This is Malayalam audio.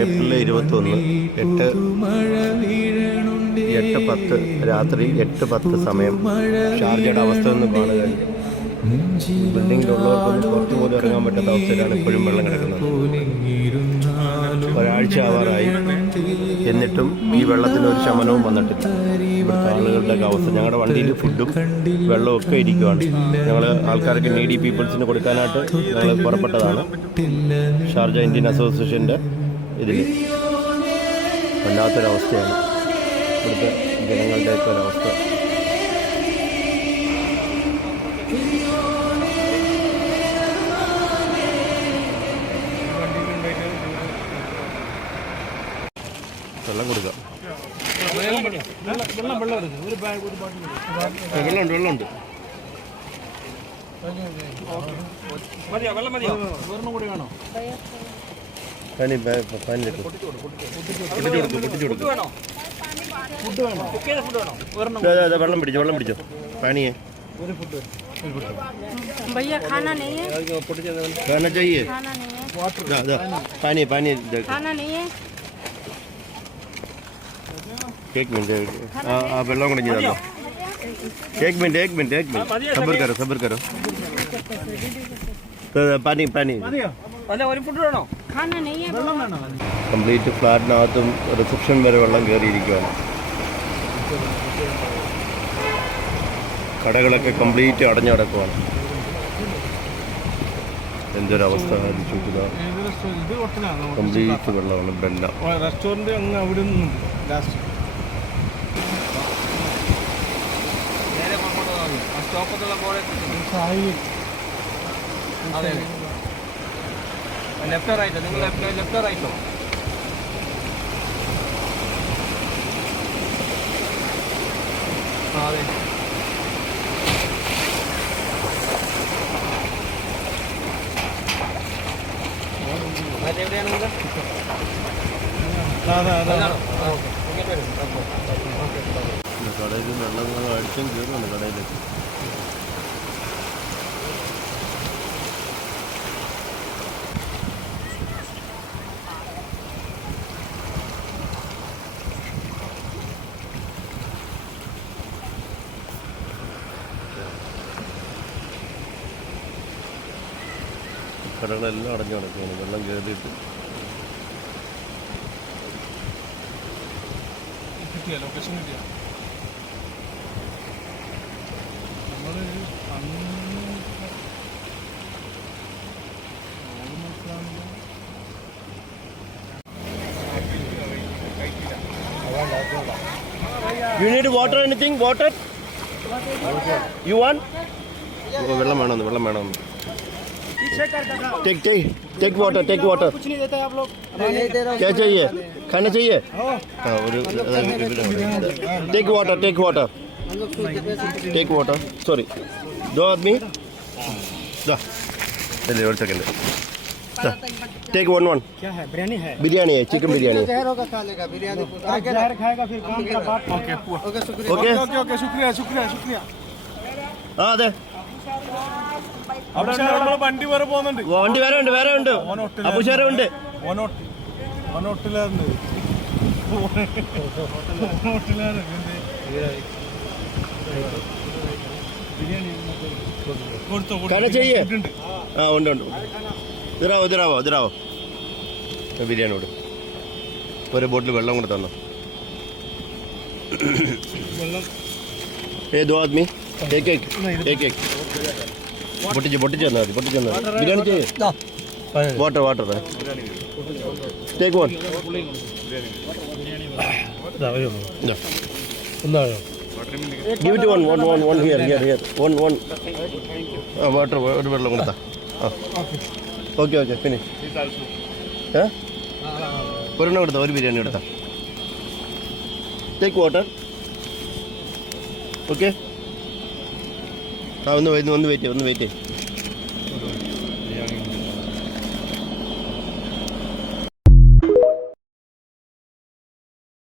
ഏപ്രിൽ 21 8:10 രാത്രി 8:10 സമയം. ഷാർജയുടെ അവസ്ഥ ഒന്ന് കാണുക. ബിൽഡിങ്ങിലുള്ളവർക്കൊന്നും പുറത്തു പോലും ഇറങ്ങാൻ പറ്റാത്ത അവസ്ഥയിലാണ് ഇപ്പോഴും വെള്ളം കിടക്കുന്നത്. ഒരാഴ്ച ആവാറായി, എന്നിട്ടും ഈ വെള്ളത്തിന് ഒരു ശമനവും വന്നിട്ടില്ല. ഇവിടുത്തെ ആളുകളുടെ അവസ്ഥ, ഞങ്ങളുടെ വണ്ടിയിൽ ഫുഡും വെള്ളവും ഒക്കെ ഇരിക്കുകയാണ്. ഞങ്ങൾ ആൾക്കാർക്ക് നീഡി പീപ്പിൾസിന് കൊടുക്കാനായിട്ട് ഞങ്ങൾ പുറപ്പെട്ടതാണ്. ഷാർജ ഇന്ത്യൻ അസോസിയേഷൻ്റെ ഇതിൽ വല്ലാത്തൊരവസ്ഥയാണ് ഇവിടുത്തെ ജനങ്ങളുടെയൊക്കെ ഒരവസ്ഥ. വെള്ളം കൊടുക്കാം. വെള്ളമുണ്ട്. വെള്ളം പിടിച്ചോ പാനിയെ. भैया खाना नहीं है, खाना चाहिए, पानी खाना नहीं है। एक मिनट, വെള്ളം കൂടെ ചെയ്താലോ. एक मिनट सबर करो. पानी खाना नहीं है। കംപ്ലീറ്റ് ഫ്ലാറ്റിനകത്തും റിസപ്ഷൻ വരെ വെള്ളം കയറിയിരിക്കുകയാണ്. കടകളൊക്കെ കംപ്ലീറ്റ് അടഞ്ഞു കിടക്കുവാണ്. എന്തൊരവസ്ഥ ആലോചിക്കുക. കംപ്ലീറ്റ് വെള്ളമാണ്. ഇവിടെല്ലാം റെസ്റ്റോറൻറ്റ് അങ്ങ് അവിടെ നിന്നുണ്ട്. ലാസ്റ്റ് ലെഫ്റ്റ് റൈറ്റ്, നിങ്ങൾ ലെഫ്റ്റ് റൈറ്റോ? അതെ. എവിടെയാണ് നിങ്ങൾ? കടയിൽ വെള്ളം അടിച്ചും കയറുന്നുണ്ട് കടയിലേക്ക്. കടകളെല്ലാം അടഞ്ഞു കിടക്കുകയാണ് വെള്ളം കയറിയിട്ട്. ലൊക്കേഷൻ കിട്ടിയ നമ്മൾ You need water, anything? Water? You want? വെള്ളം വേണമെന്ന്. Take water. कुछ नहीं देता है आप लोग? क्या चाहिए? खाना चाहिए? Take water. Sorry. 2 आदमी. चलिए और सेकंड. Take one. क्या है? बिरयानी है, चिकन बिरयानी है. जहर होगा खा लेगा बिरयानी. जहर खाएगा फिर काम का बात. ओके शुक्रिया. അതെ, വണ്ടി വേറെ പോകുന്നുണ്ട്. വണ്ടി വേറെ ഉണ്ട്. അപ്പുശേരമുണ്ട്. खाना चाहिए? हाँ ഉണ്ട്. ഇതിരാവോ ബിരിയാണി കൂടെ ഒരു ബോട്ടിൽ വെള്ളം കൂടെ തന്നോ. ഏ 2 आदमी एक പൊട്ടിച്ച് തന്നാൽ മതി. ബിരിയാണി ചെയ്യേ. Water take 1. Give it one here. One. Water ഒരു വെള്ളം കൊടുത്താ. Okay finish. ഒരെണ്ണം കൊടുത്താ, ഒരു ബിരിയാണി കൊടുത്താ. Take water. ഓക്കെ. ഒന്ന് വെയിറ്റ്.